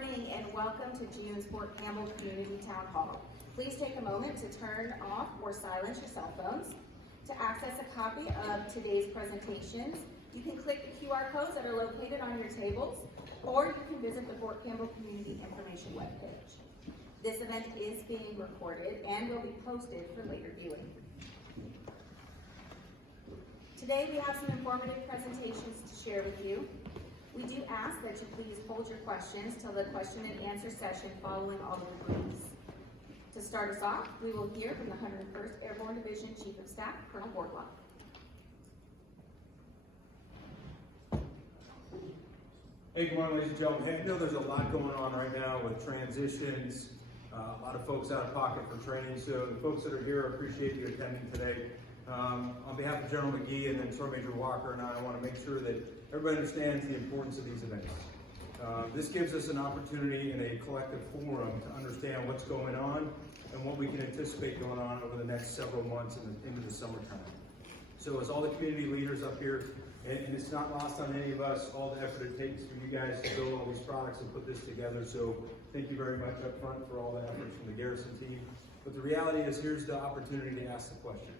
morning and welcome to June's Fort Campbell Community Town Hall. Please take a moment to turn off or silence your cell phones. To access a copy of today's presentations, you can click the QR codes that are located on your tables, or you can visit the Fort Campbell Community Information webpage. This event is being recorded and will be posted for later viewing. Today we have some informative presentations to share with you. We do ask that you please hold your questions till the question and answer session following all of the briefs. To start us off, we will hear from the 101st Airborne Division Chief of Staff, Colonel Wardlaw. Hey, good morning, ladies and gentlemen. Hey, I know there's a lot going on right now with transitions, a lot of folks out of pocket for training, so the folks that are here, I appreciate you attending today. On behalf of General McGee and then Sergeant Major Walker and I want to make sure that everybody understands the importance of these events. This gives us an opportunity in a collective forum to understand what's going on and what we can anticipate going on over the next several months into the summertime. So as all the community leaders up here, and it's not lost on any of us, all the effort it takes for you guys to build all these products and put this together. So thank you very much up front for all the efforts from the Garrison team. But the reality is, here's the opportunity to ask the questions.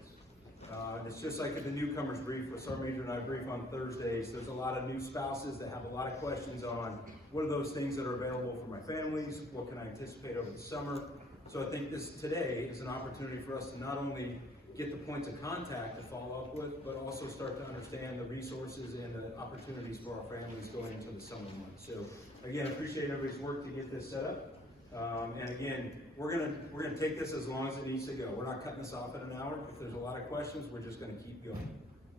It's just like at the newcomers brief, where Sergeant Major and I brief on Thursdays. There's a lot of new spouses that have a lot of questions on what are those things that are available for my families, what can I anticipate over the summer. So I think this today is an opportunity for us to not only get the points of contact to follow up with, but also start to understand the resources and the opportunities for our families going into the summer months. So again, appreciate everybody's work to get this set up. And again, we're gonna take this as long as it needs to go. We're not cutting this off in an hour. If there's a lot of questions, we're just gonna keep going.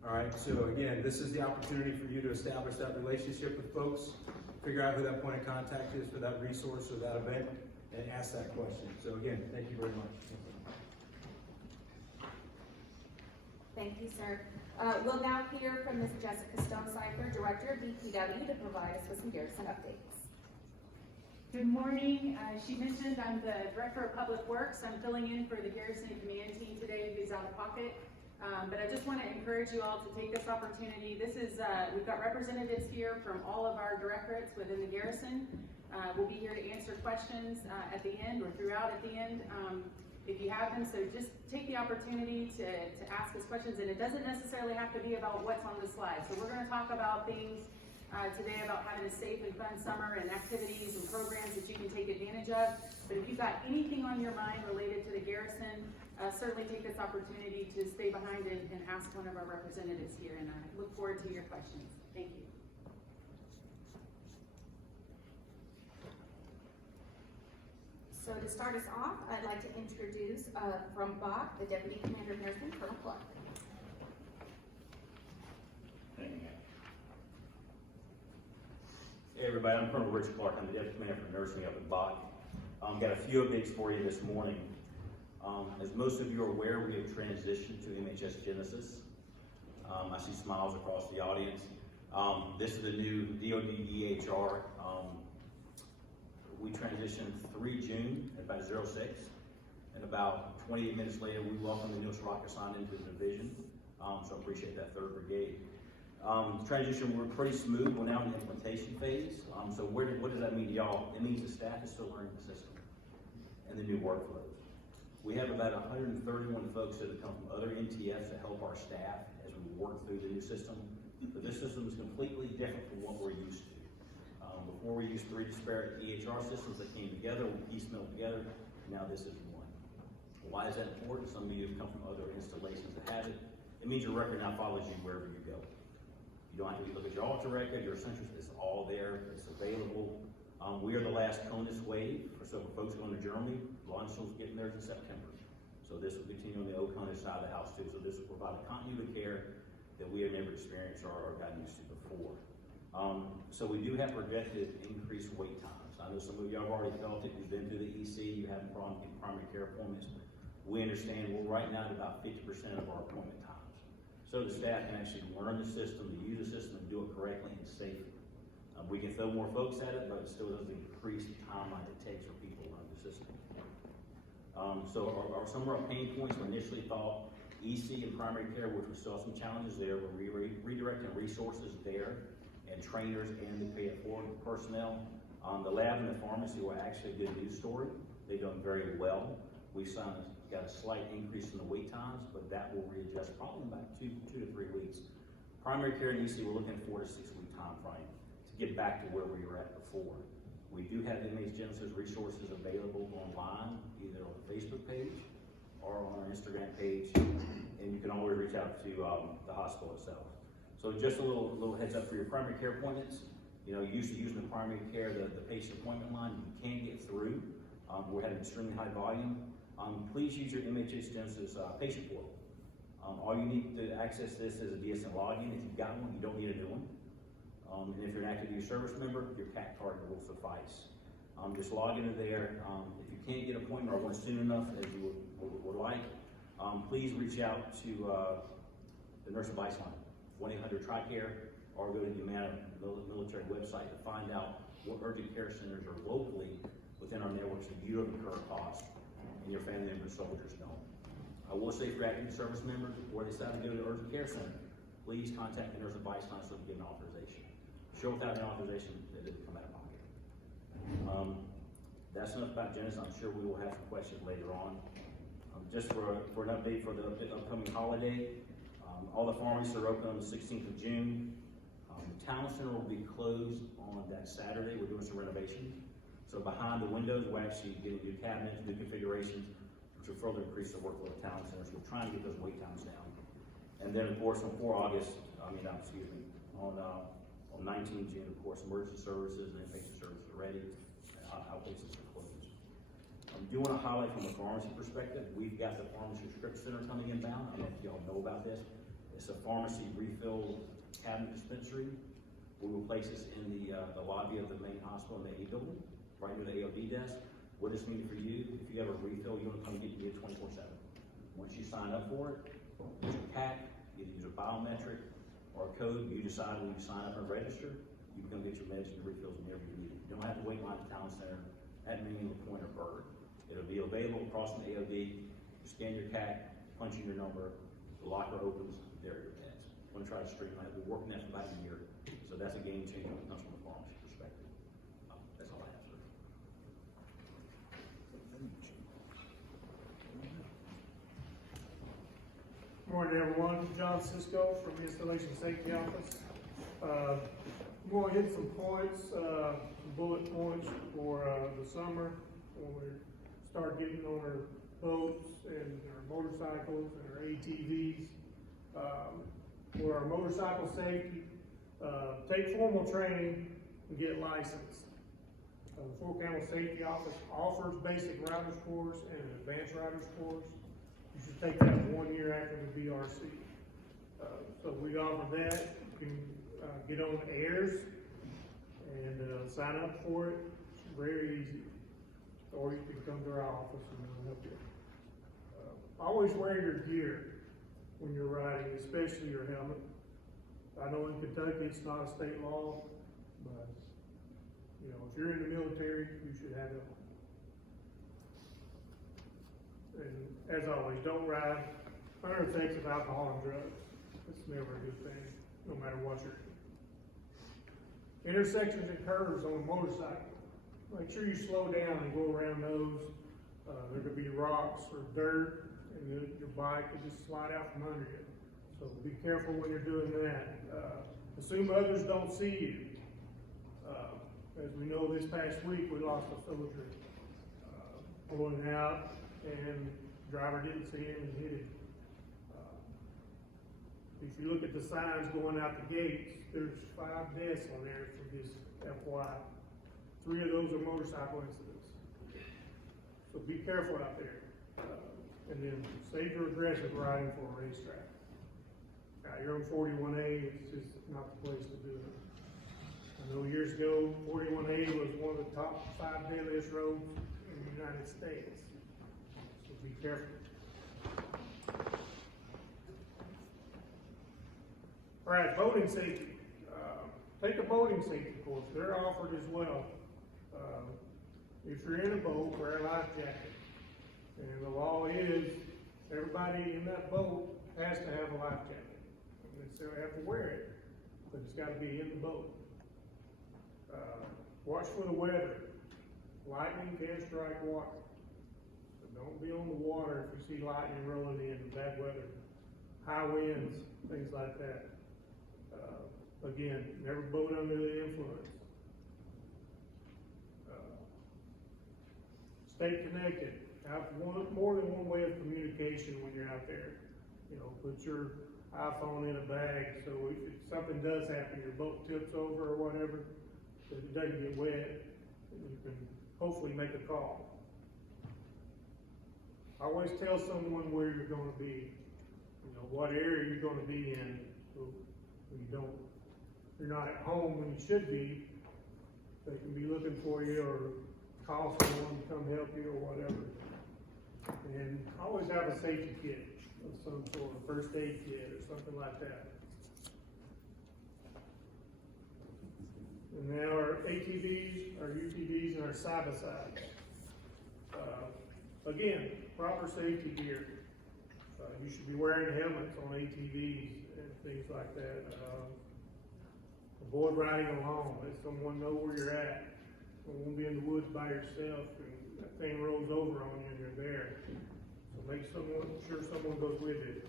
All right, so again, this is the opportunity for you to establish that relationship with folks, figure out who that point of contact is for that resource or that event, and ask that question. So again, thank you very much. Thank you, sir. We'll now hear from Ms. Jessica Stone-Cipher, Director of DPW, to provide us with some Garrison updates. Good morning. As she mentioned, I'm the Director of Public Works. I'm filling in for the Garrison Command Team today who's out of pocket. But I just want to encourage you all to take this opportunity. This is, we've got representatives here from all of our directorates within the Garrison. We'll be here to answer questions at the end or throughout at the end if you have them. So just take the opportunity to ask us questions, and it doesn't necessarily have to be about what's on the slide. So we're going to talk about things today about having a safe and fun summer and activities and programs that you can take advantage of. But if you've got anything on your mind related to the Garrison, certainly take this opportunity to stay behind and ask one of our representatives here, and I look forward to your questions. Thank you. So to start us off, I'd like to introduce from Bach, the Deputy Commander of Nursing, Colonel Clark. Thank you. Hey everybody, I'm Colonel Richard Clark. I'm the Deputy Commander for Nursing up at Bach. Got a few updates for you this morning. As most of you are aware, we have transitioned to MHS Genesis. I see smiles across the audience. This is the new DoD EHR. We transitioned 3 June at about 06, and about 28 minutes later, we welcomed the newest rocket assigned into the division. So I appreciate that 3rd Brigade. The transition went pretty smooth. We're now in the implementation phase. So what does that mean to y'all? It means the staff is still learning the system and the new workflows. We have about 131 folks that have come from other NTFs to help our staff as we work through the new system. But this system is completely different from what we're used to. Before we used 3 disparate EHR systems that came together, we piecemeal together. Now this is one. Why is that important? Some of you have come from other installations that have it. It means your record now follows you wherever you go. You don't have to look at your Alta record, your Essentials, it's all there, it's available. We are the last CONUS wave, so for folks going to Germany, Launchill's getting theirs in September. So this will continue on the OCONUS side of the house too, so this will provide a continuity of care that we have never experienced or gotten used to before. So we do have projected increased wait times. I know some of you have already felt it, you've been through the EC, you haven't problem getting primary care appointments. We understand we're right now at about 50% of our appointment times. So the staff can actually learn the system, to use the system, and do it correctly and safely. We can throw more folks at it, but it still doesn't increase the timeline it takes for people to learn the system. So some of our pain points were initially thought EC and primary care, which we saw some challenges there. We're redirecting resources there and trainers and the pay it forward personnel The lab and the pharmacy were actually a good news story. They've done very well. We've got a slight increase in the wait times, but that will readjust probably in about two to 3 weeks. Primary care and EC, we're looking at 4 to 6 week time frame to get back to where we were at before. We do have MH Genesis resources available online, either on the Facebook page or on our Instagram page, and you can always reach out to the hospital itself. So just a little heads up for your primary care appointments. You know, used to using the primary care, the patient appointment line, you can't get through. We're having extremely high volume. Please use your MHH Genesis patient portal. All you need to access this is a DSN login. If you've got one, you don't need a new one. And if you're an active duty service member, your CAC card will suffice. Just log into there. If you can't get an appointment or one soon enough as you would like, please reach out to the Nurse Advice Line, 1-800-TRICARE, or go to the Humana military website to find out what urgent care centers are locally within our network so you don't incur costs and your family members, soldiers don't. I will say for active service members, before they decide to go to the urgent care center, please contact the Nurse Advice Line so they can get an authorization. Sure, without an authorization, it doesn't come out of pocket. That's enough about Genesis. I'm sure we will have some questions later on. Just for an update for the upcoming holiday, all the pharmacies are open on the 16th of June. The town center will be closed on that Saturday. We're doing some renovations. So behind the windows, we're actually getting new cabinets, new configurations, which will further increase the workload of town centers. We're trying to get those wait times down. And then, of course, on 19 June, of course, emergency services and inpatient services are ready. Outpatients are closed. I do want to highlight from a pharmacy perspective, we've got the pharmacy script center coming inbound. I don't know if y'all know about this. It's a pharmacy refill cabinet dispensary. We will place this in the lobby of the main hospital in the A building, right near the AOD desk. What does this mean for you? If you have a refill, you want to come get it 24/7. Once you sign up for it, use a CAC, either use a biometric or a code. You decide when you sign up and register, you can get your meds and your refills whenever you need it. You don't have to wait in line at the town center at Minion, Point, or Bird. It'll be available across the AOD. You scan your CAC, punch in your number, the locker opens, there are your meds. I'm going to try to streamline it. We're working that for about a year. So that's a game changer when it comes from a pharmacy perspective. That's all I have, sir. Morning, everyone. John Cisco from the Installation Safety Office. I'm going to hit some points, bullet points for the summer when we start getting on our boats and our motorcycles and our ATVs. For our motorcycle safety, take formal training and get licensed. The Fort Campbell Safety Office offers basic rider's course and an advanced rider's course. You should take that 1 year after the VRC. So we offer that. You can get on AIRS and sign up for it. It's very easy. Or you can come to our office and we'll help you. Always wear your gear when you're riding, especially your helmet. I know in Kentucky it's not a state law, but you know, if you're in the military, you should have it on. And as always, don't ride under the effects of alcohol and drugs. It's never a good thing, no matter what you're in. Intersections and curves on a motorcycle. Make sure you slow down and go around those. There could be rocks or dirt, and your bike could just slide out from under you. So be careful when you're doing that. Assume others don't see you. As we know, this past week we lost a soldier pulling out, and the driver didn't see him and hit him. If you look at the signs going out the gates, there's 5 deaths on there for this FY. 3 of those are motorcycle incidents. So be careful out there. And then safe or aggressive riding for a racetrack. You're on 41A, it's just not the place to do it. I know years ago, 41A was one of the top 5 deadliest roads in the United States. So be careful. All right, boating safety. Take a boating safety course. They're offered as well. If you're in a boat, wear a life jacket. And the law is everybody in that boat has to have a life jacket. They still have to wear it, but it's got to be in the boat. Watch for the weather. Lightning can strike water. So don't be on the water if you see lightning rolling in, bad weather, high winds, things like that. Again, never boat under the influence. Stay connected. Have more than one way of communication when you're out there. You know, put your iPhone in a bag, so if something does happen, your boat tips over or whatever, that it doesn't get wet, you can hopefully make a call. Always tell someone where you're gonna be, you know, what area you're gonna be in, so you're not at home when you should be, they can be looking for you or call someone to come help you or whatever. And always have a safety kit of some sort, a first aid kit or something like that. And then our ATVs, our UTVs, and our side-by-sides. Again, proper safety gear. You should be wearing helmets on ATVs and things like that. Avoid riding alone. Let someone know where you're at. You won't be in the woods by yourself and that thing rolls over on you and you're there. So make sure someone goes with you.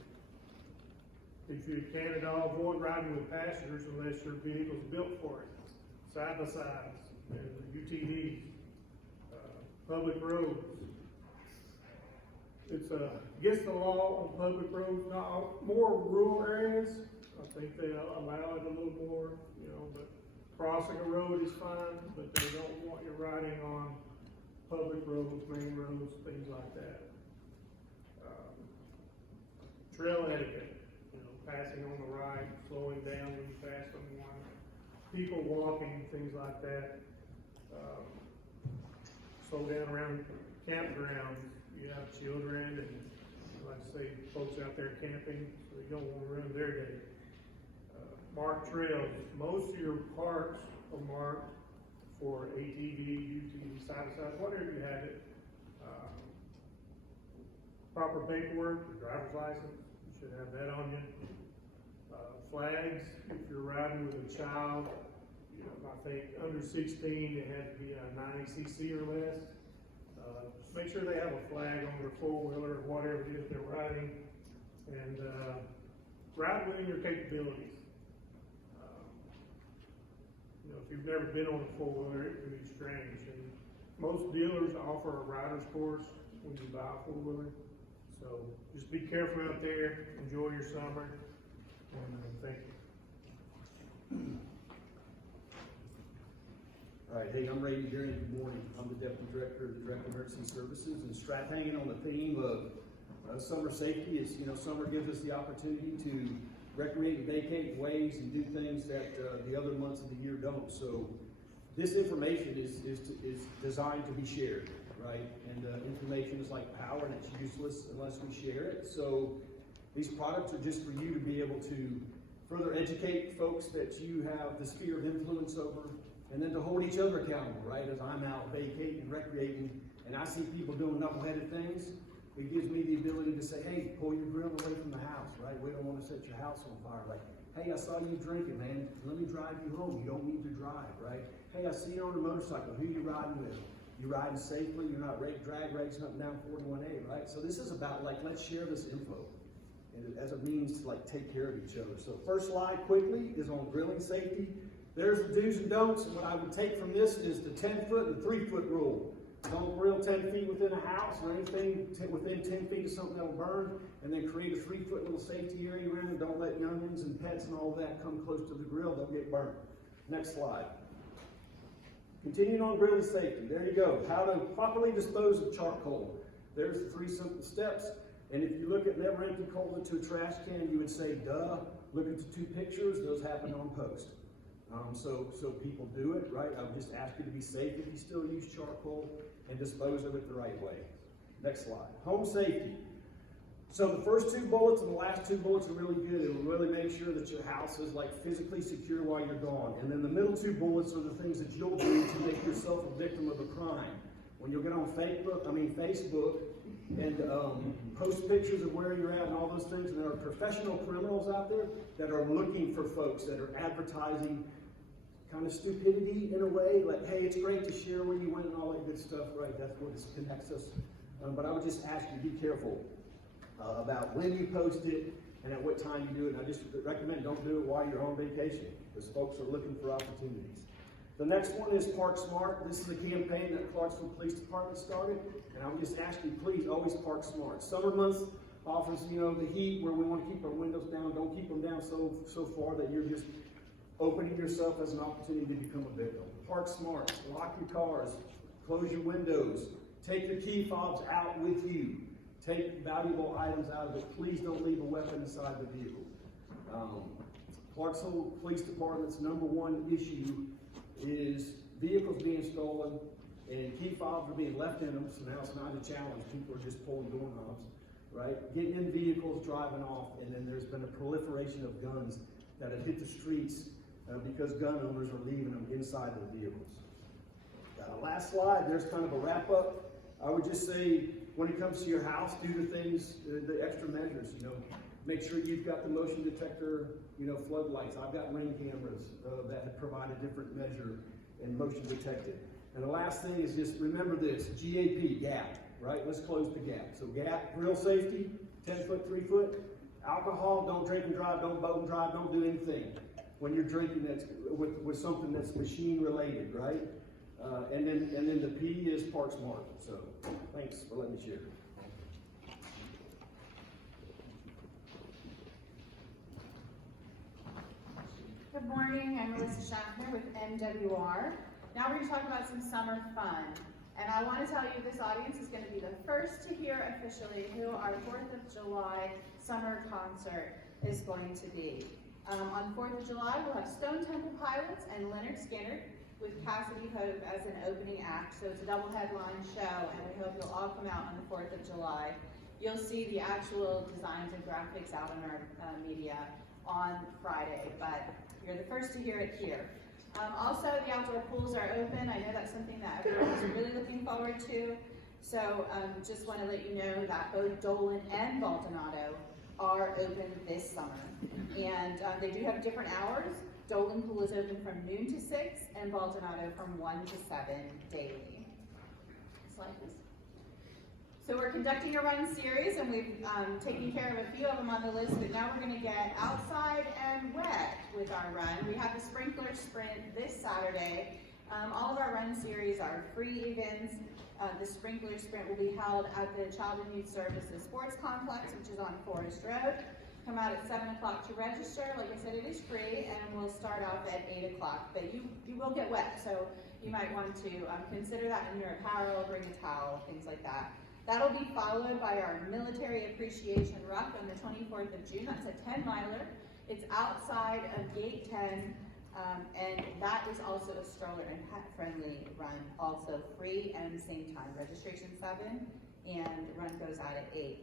If you can at all, avoid riding with passengers unless your vehicle's built for it. Side-by-sides and UTVs, public roads. It's against the law on public roads, not more rural areas. I think they allow it a little more, you know, but crossing a road is fine, but they don't want you riding on public roads, main roads, things like that. Trail etiquette, you know, passing on the right, slowing down when you pass someone, people walking, things like that. Slow down around campgrounds. You have children and, like I say, folks out there camping, so you don't want to ruin their day. Marked trails. Most of your parks are marked for ATV, UTV, side-by-side, whatever you have it. Proper paperwork, your driver's license, you should have that on you. Flags, if you're riding with a child, you know, I think under 16, it has to be a 90cc or less. Just make sure they have a flag on their four-wheeler or whatever it is they're riding, and ride within your capabilities. You know, if you've never been on a four-wheeler, it can be strange. And most dealers offer a rider's course when you buy a four-wheeler. So just be careful out there, enjoy your summer, and thank you. All right, hey, I'm Ray Dearney. Good morning. I'm the Deputy Director of the Director of Emergency Services, and strap hanging on the theme of summer safety is, you know, summer gives us the opportunity to recreate and vacate ways and do things that the other months of the year don't. So this information is designed to be shared, right? And information is like power, and it's useless unless we share it. So these products are just for you to be able to further educate folks that you have the sphere of influence over, and then to hold each other accountable, right? As I'm out vacating, recreating, and I see people doing knuckleheaded things, it gives me the ability to say, hey, pull your grill away from the house, right? We don't want to set your house on fire. Like, hey, I saw you drinking, man. Let me drive you home. You don't need to drive, right? Hey, I see you on a motorcycle. Who you riding with? You riding safely? You're not drag racing up and down 41A, right? So this is about, like, let's share this info and as a means to, like, take care of each other. So first slide quickly is on grilling safety. There's the do's and don'ts, and what I would take from this is the 10-foot and 3-foot rule. Don't grill 10 feet within a house or anything within 10 feet of something that'll burn, and then create a 3-foot little safety area around it. Don't let youngins and pets and all that come close to the grill, they'll get burned. Next slide. Continuing on grilling safety, there you go. How to properly dispose of charcoal. There's the 3 simple steps, and if you look at never empty coal into a trash can, you would say, duh. Look at the 2 pictures, those happen on post. So people do it, right? I would just ask you to be safe if you still use charcoal and dispose of it the right way. Next slide. Home safety. So the first 2 bullets and the last 2 bullets are really good. It will really make sure that your house is like physically secure while you're gone. And then the middle 2 bullets are the things that you'll do to make yourself a victim of a crime. When you'll get on Facebook and post pictures of where you're at and all those things, and there are professional criminals out there that are looking for folks that are advertising kind of stupidity in a way, like, hey, it's great to share where you went and all that good stuff, right? That's what connects us. But I would just ask you to be careful about when you post it and at what time you do it. And I just recommend don't do it while you're on vacation, because folks are looking for opportunities. The next one is Park Smart. This is a campaign that Clarksville Police Department started, and I would just ask you, please always park smart. Summer months offers, the heat where we want to keep our windows down. Don't keep them down so far that you're just opening yourself as an opportunity to become a victim. Park smart. Lock your cars. Close your windows. Take your key fobs out with you. Take valuable items out of it. Please don't leave a weapon inside the vehicle. Clarksville Police Department's #1 issue is vehicles being stolen and key fobs are being left in them, so now it's not a challenge. People are just pulling doorknobs, right? Getting in vehicles, driving off, and then there's been a proliferation of guns that have hit the streets because gun owners are leaving them inside their vehicles. Last slide, there's kind of a wrap up. I would just say, when it comes to your house, do the things, the extra measures, make sure you've got the motion detector, floodlights. I've got ring cameras that provide a different measure and motion detected. And the last thing is just remember this, gap, right? Let's close the gap. So gap, real safety, 10 foot, 3 foot. Alcohol, don't drink and drive, don't boat and drive, don't do anything when you're drinking that's with something that's machine related, right? And then the P is Park Smart. So thanks for letting me share. Good morning, I'm Melissa Schaffner with MWR. Now we're going to talk about some summer fun. And I want to tell you this audience is going to be the first to hear officially who our 4th of July summer concert is going to be. On 4th of July, we'll have Stone Temple Pilots and Leonard Skinner with Cassidy Hope as an opening act. So it's a double headline show, and we hope you'll all come out on the 4th of July. You'll see the actual designs and graphics out on our media on Friday, but you're the first to hear it here. Also, the outdoor pools are open. I know that's something that everyone is really looking forward to. So just want to let you know that both Dolan and Baldonado are open this summer. And they do have different hours. Dolan Pool is open from noon to 6 and Baldonado from 1 to 7 daily. Slide, please. So we're conducting a run series, and we've taken care of a few of them on the list, but now we're going to get outside and wet with our run. We have the Sprinkler Sprint this Saturday. All of our run series are free events. The Sprinkler Sprint will be held at the Child and Youth Services Sports Complex, which is on Forest Road. Come out at 7 o'clock to register. Like I said, it is free, and we'll start off at 8 o'clock, but you will get wet, so you might want to consider that in your apparel, bring a towel, things like that. That'll be followed by our Military Appreciation Ruck on the 24th of June. That's a 10-miler. It's outside of Gate 10, and that is also a stroller and pet-friendly run, also free and same time. Registration 7, and the run goes out at 8.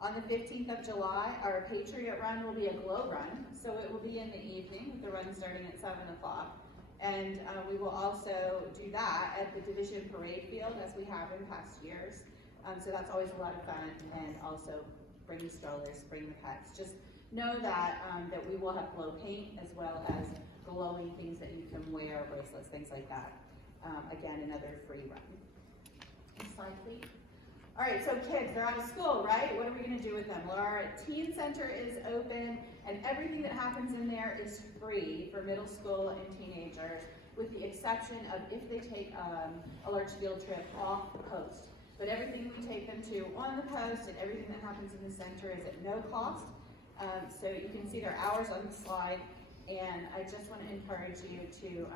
On the 15th of July, our Patriot Run will be a glow run, so it will be in the evening, with the run starting at 7 o'clock. And we will also do that at the Division Parade Field, as we have in past years. So that's always a lot of fun, and also bring the strollers, bring the pets. Just know that that we will have glow paint as well as glowing things that you can wear, bracelets, things like that. Again, another free run. Next slide, please. All right, so kids, they're out of school, right? What are we going to do with them? Well, our teen center is open, and everything that happens in there is free for middle school and teenagers, with the exception of if they take a large field trip off the post. But everything we take them to on the post and everything that happens in the center is at no cost. So you can see their hours on the slide, and I just want to encourage you to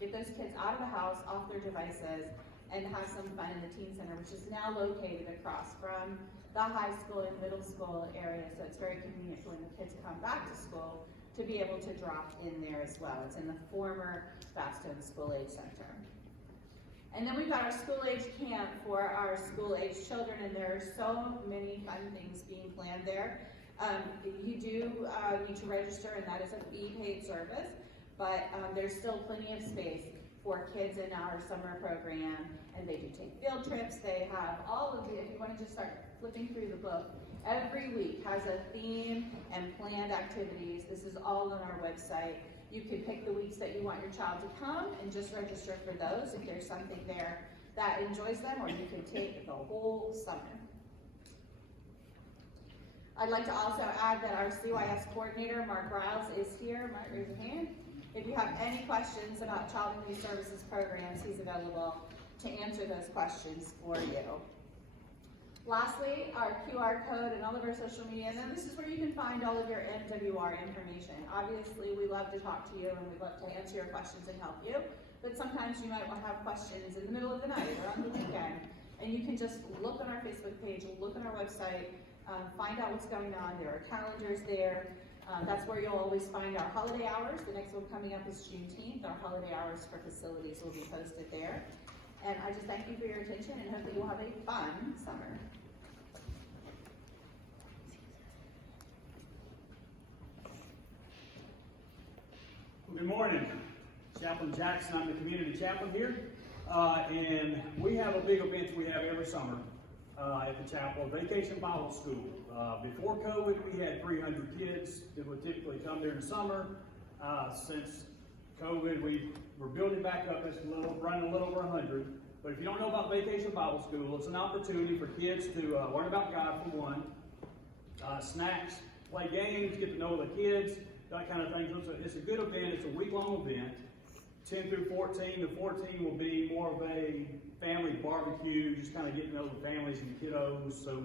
get those kids out of the house, off their devices, and have some fun in the teen center, which is now located across from the high school and middle school area. So it's very convenient for when the kids come back to school to be able to drop in there as well. It's in the former Bastogne School Age Center. And then we've got our school-age camp for our school-age children, and there are so many fun things being planned there. You do need to register, and that is a fee-paid service, but there's still plenty of space for kids in our summer program, and they do take field trips. They have all of the, if you want to just start flipping through the book, every week has a theme and planned activities. This is all on our website. You can pick the weeks that you want your child to come and just register for those if there's something there that enjoys them, or you can take the whole summer. I'd like to also add that our CYS coordinator, Mark Riles, is here. Mark, raise your hand. If you have any questions about Child and Youth Services programs, he's available to answer those questions for you. Lastly, our QR code and all of our social media, and then this is where you can find all of your MWR information. Obviously, we love to talk to you and we love to answer your questions and help you, but sometimes you might have questions in the middle of the night or on the weekend, and you can just look on our Facebook page, look on our website, find out what's going on. There are calendars there. That's where you'll always find our holiday hours. The next one coming up is Juneteenth. Our holiday hours for facilities will be posted there. And I just thank you for your attention and hope that you will have a fun summer. Good morning. Chaplain Jackson, I'm the community chaplain here. And we have a big event we have every summer at the chapel, Vacation Bible School. Before COVID, we had 300 kids that would typically come there in the summer. Since COVID, we're building back up. It's running a little over 100. But if you don't know about Vacation Bible School, it's an opportunity for kids to learn about God for one. Snacks, play games, get to know the kids, that kind of thing. So it's a good event. It's a week-long event. 10 through 14. The 14 will be more of a family barbecue, just kind of getting to know the families and the kiddos. So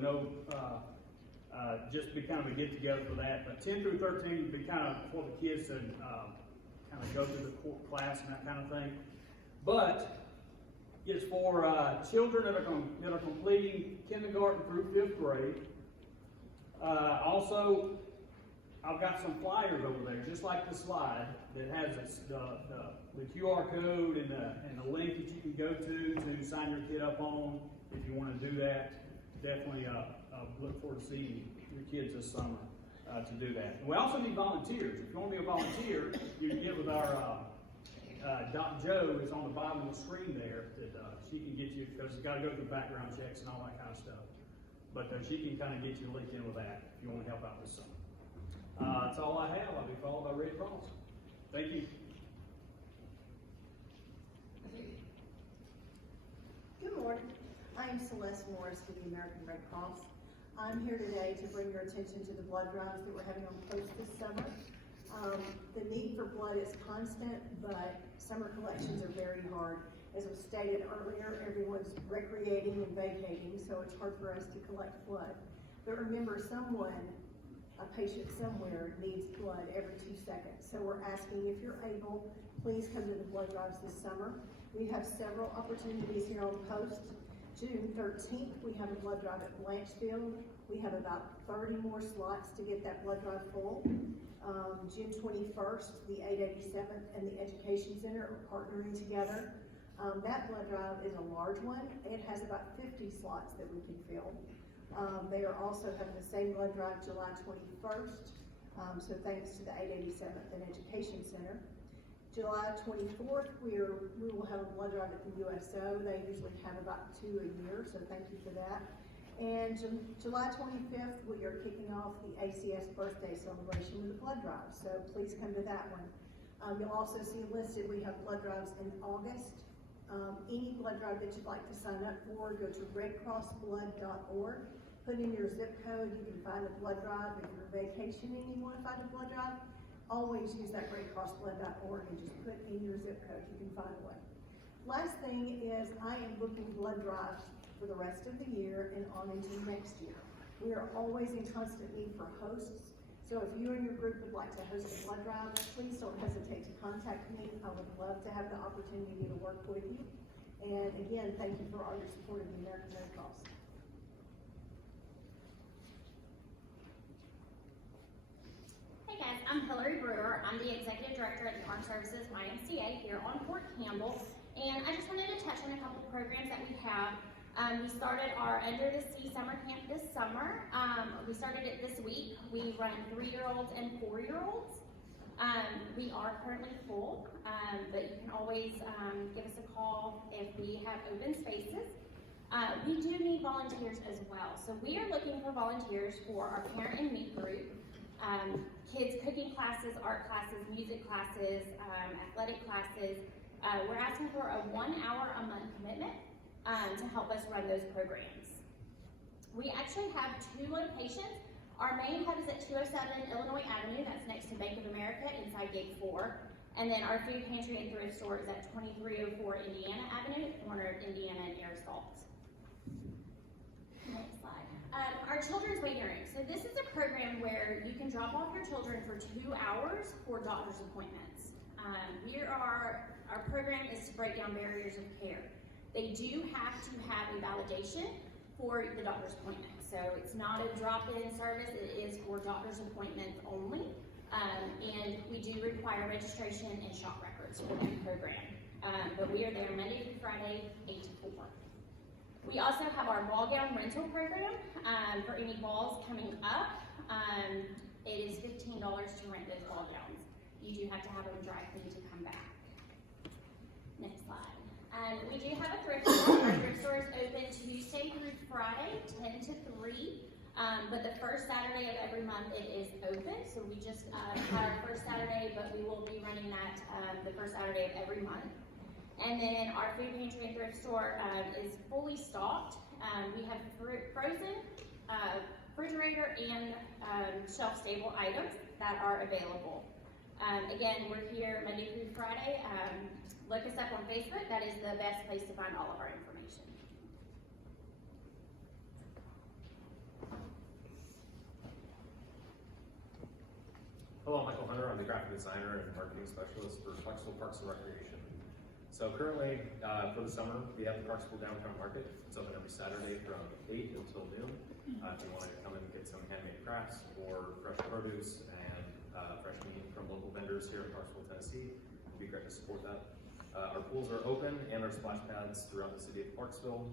just be kind of a get-together for that. But 10 through 13 would be kind of for the kids to kind of go through the class and that kind of thing. But it's for children that are completing kindergarten through 5th grade. Also, I've got some flyers over there, just like the slide, that has the QR code and the link that you can go to sign your kid up on. If you want to do that, definitely look forward to seeing your kids this summer to do that. And we also need volunteers. If you want to be a volunteer, you can get with our Doc Joe is on the bottom of the screen there, that she can get you, because you've got to go through background checks and all that kind of stuff. But she can kind of get you linked in with that if you want to help out this summer. That's all I have. I'll be followed by Red Cross. Thank you. Good morning. I am Celeste Morris with the American Red Cross. I'm here today to bring your attention to the blood drives that we're having on post this summer. The need for blood is constant, but summer collections are very hard. As was stated earlier, everyone's recreating and vacating, so it's hard for us to collect blood. But remember, a patient somewhere needs blood every 2 seconds. So we're asking, if you're able, please come to the blood drives this summer. We have several opportunities here on post. June 13th, we have a blood drive at Blanchfield. We have about 30 more slots to get that blood drive full. June 21st, the 887th and the Education Center are partnering together. That blood drive is a large one. It has about 50 slots that we can fill. They are also having the same blood drive July 21st. So thanks to the 887th and Education Center. July 24th, we will have a blood drive at the USO. They usually have about 2 a year, so thank you for that. And July 25th, we are kicking off the ACS birthday celebration with a blood drive, so please come to that one. You'll also see listed we have blood drives in August. Any blood drive that you'd like to sign up for, go to redcrossblood.org. Put in your zip code, you can find a blood drive. If you're vacationing and you want to find a blood drive, always use that redcrossblood.org and just put in your zip code, you can find one. Last thing is I am booking blood drives for the rest of the year and on into next year. We are always in constant need for hosts. So if you and your group would like to host a blood drive, please don't hesitate to contact me. I would love to have the opportunity to work with you. And again, thank you for all your support of the American Red Cross. Hey guys, I'm Hillary Brewer. I'm the Executive Director at the Armed Services YMCA here on Fort Campbell. And I just wanted to touch on a couple programs that we have. We started our Under the Sea summer camp this summer. We started it this week. We run 3-year-olds and 4-year-olds. We are currently full, but you can always give us a call if we have open spaces. We do need volunteers as well. So we are looking for volunteers for our parent and me group, kids cooking classes, art classes, music classes, athletic classes. We're asking for a 1 hour a month commitment to help us run those programs. We actually have 2 locations. Our main hub is at 207 Illinois Avenue, that's next to Bank of America inside Gate 4. And then our food pantry and thrift store is at 2304 Indiana Avenue, at the corner of Indiana and Air Salt. Next slide. Our children's waiting room. So this is a program where you can drop off your children for 2 hours for doctor's appointments. Our program is to break down barriers of care. They do have to have a validation for the doctor's appointment. So it's not a drop-in service, it is for doctor's appointments only. And we do require registration and shop records for that program. But we are there Monday through Friday, 8 to 4. We also have our ball gown rental program for any balls coming up. It is $15 to rent those ball gowns. You do have to have them dry clean to come back. Next slide. We do have a thrift store. Our thrift store is open Tuesday through Friday, 10 to 3. But the first Saturday of every month it is open. So we just had our first Saturday, but we will be running that the first Saturday of every month. And then our food pantry and thrift store is fully stocked. We have frozen, refrigerator, and shelf-stable items that are available. Again, we're here Monday through Friday. Look us up on Facebook. That is the best place to find all of our information. Hello, Michael Hunter. I'm the graphic designer and marketing specialist for Clarksville Parks and Recreation. So currently, for the summer, we have the Clarksville Downtown Market. It's open every Saturday from 8 until noon. If you wanted to come in and get some handmade crafts or fresh produce and fresh meat from local vendors here in Clarksville, Tennessee, it would be great to support that. Our pools are open and our splash pads throughout the city of Clarksville.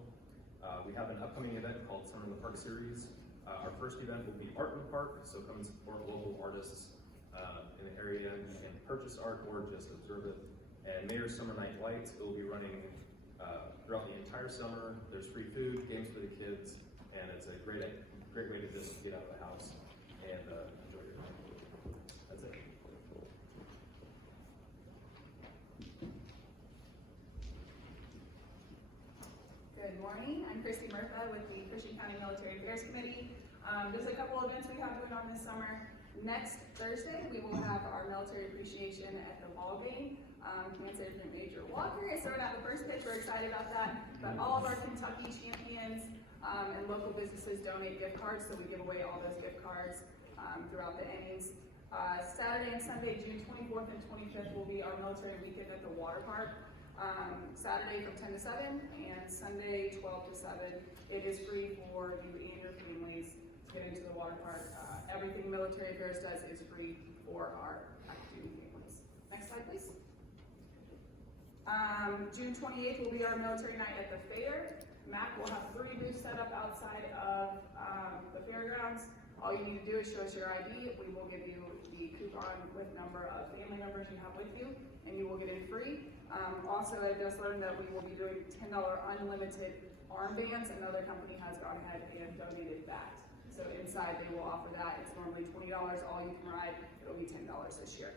We have an upcoming event called Summer in the Park Series. Our first event will be Art in the Park, so come and support local artists in the area and purchase art or just observe it. And Mayor's Summer Night Lights, it will be running throughout the entire summer. There's free food, games for the kids, and it's a great way to just get out of the house and enjoy your time. That's it. Good morning, I'm Christy Murtha with the Cushing County Military Affairs Committee. There's a couple events we have going on this summer. Next Thursday, we will have our military appreciation at the ball game. Command Sergeant Major Walker is throwing out the first pitch, we're excited about that. But all of our Kentucky champions and local businesses donate gift cards, so we give away all those gift cards throughout the innings. Saturday and Sunday, June 24th and 25th will be our military weekend at the water park. Saturday from 10 to 7 and Sunday 12 to 7. It is free for you and your families to get into the water park. Everything Military Affairs does is free for our active duty families. Next slide, please. June 28th will be our military night at the fair. MAC will have 3 booths set up outside of the fairgrounds. All you need to do is show us your ID. We will give you the coupon with number of family members you have with you, and you will get in free. Also, I just learned that we will be doing $10 unlimited armbands. Another company has gone ahead and donated that. So inside they will offer that. It's normally $20 all you can ride. It'll be $10 this year.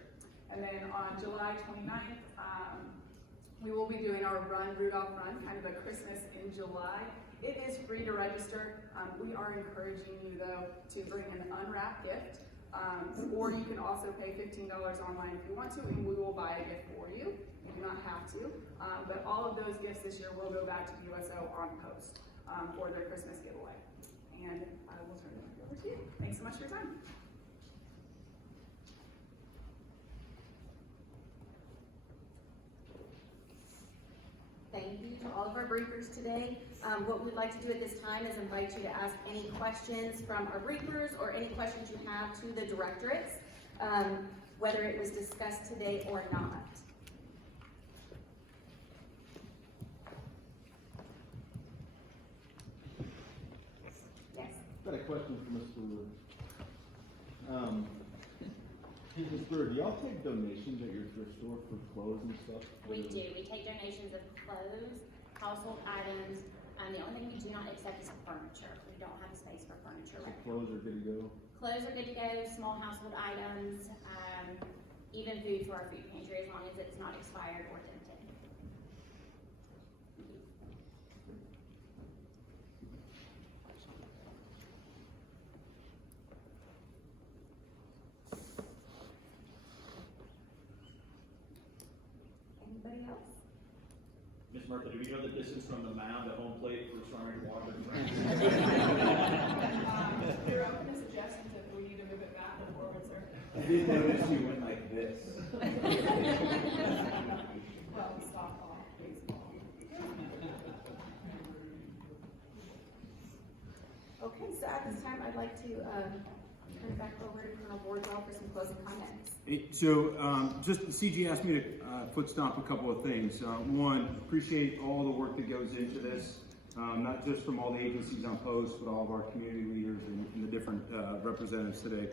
And then on July 29th, we will be doing our Run Rudolph Run, kind of a Christmas in July. It is free to register. We are encouraging you though to bring an unwrapped gift, or you can also pay $15 online if you want to, and we will buy a gift for you. You do not have to, but all of those gifts this year will go back to the USO on post for their Christmas giveaway. And I will turn it over to you. Thanks so much for your time. Thank you to all of our briefers today. What we'd like to do at this time is invite you to ask any questions from our briefers or any questions you have to the directorates, whether it was discussed today or not. Yes. I've got a question for Mr. Lewis. Ms. Brewer, do y'all take donations at your thrift store for clothes and stuff? We do. We take donations of clothes, household items, The only thing we do not accept is furniture. We don't have a space for furniture right now. Clothes are good to go. Clothes are good to go, small household items, even food for our food pantry, as long as it's not expired or dented. Anybody else? Ms. Murphy, do we know the distance from the mound to home plate for Starring Water? You're open to suggestions if we need to move it back or forward, sir. I did notice you went like this. Well, softball, baseball. Okay, so at this time, I'd like to turn it back over to Colonel Boardwell for some closing comments. Just the CG asked me to foot stomp a couple of things. One, appreciate all the work that goes into this, not just from all the agencies on post, but all of our community leaders and the different representatives today.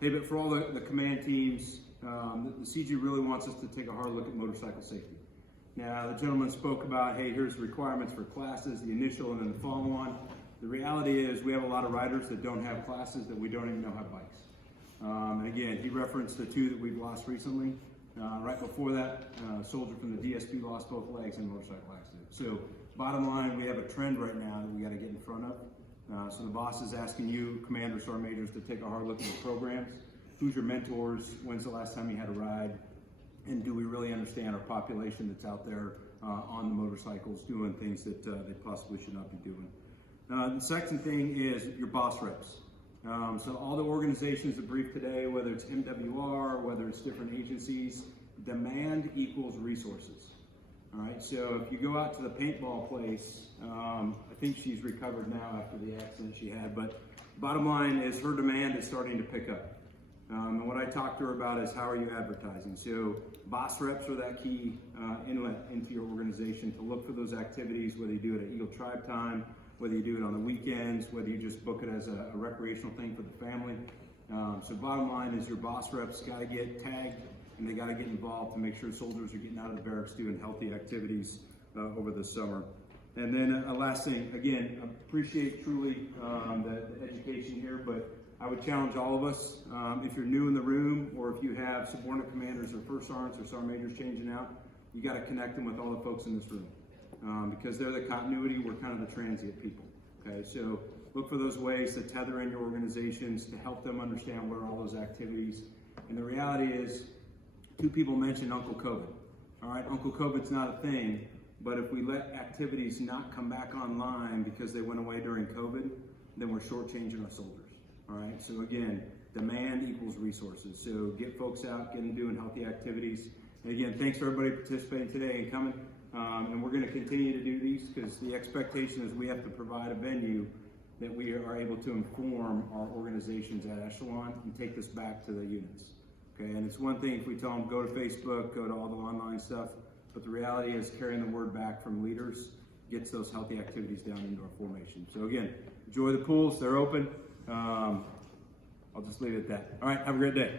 Hey, but for all the command teams, the CG really wants us to take a hard look at motorcycle safety. Now, the gentleman spoke about, hey, here's the requirements for classes, the initial and then the follow-on. The reality is we have a lot of riders that don't have classes that we don't even know have bikes. And again, he referenced the 2 that we've lost recently. Right before that, a soldier from the DSP lost both legs in a motorcycle accident. So bottom line, we have a trend right now that we got to get in front of. So the boss is asking you, commanders, sergeant majors, to take a hard look at the programs. Who's your mentors? When's the last time you had a ride? And do we really understand our population that's out there on the motorcycles doing things that they possibly should not be doing? The second thing is your boss reps. So all the organizations that briefed today, whether it's MWR, whether it's different agencies, demand equals resources. All right, so if you go out to the paintball place, I think she's recovered now after the accident she had, but bottom line is her demand is starting to pick up. And what I talked to her about is how are you advertising? So boss reps are that key inlet into your organization to look for those activities, whether you do it at Eagle Tribe time, whether you do it on the weekends, whether you just book it as a recreational thing for the family. So bottom line is your boss reps got to get tagged and they got to get involved to make sure soldiers are getting out of the barracks doing healthy activities over the summer. And then last thing, again, appreciate truly the education here, but I would challenge all of us, if you're new in the room or if you have subordinate commanders or first sergeants or sergeant majors changing out, you got to connect them with all the folks in this room. Because they're the continuity, we're kind of the transient people, okay? So look for those ways to tether in your organizations to help them understand what are all those activities. And the reality is, 2 people mentioned Uncle COVID. All right, Uncle COVID's not a thing, but if we let activities not come back online because they went away during COVID, then we're shortchanging our soldiers, all right? So again, demand equals resources. So get folks out, get them doing healthy activities. And again, thanks for everybody participating today and coming. And we're going to continue to do these because the expectation is we have to provide a venue that we are able to inform our organizations at Echelon and take this back to the units. Okay, and it's one thing if we tell them go to Facebook, go to all the online stuff, but the reality is carrying the word back from leaders gets those healthy activities down into our formation. So again, enjoy the pools, they're open. I'll just leave it at that. All right, have a great day.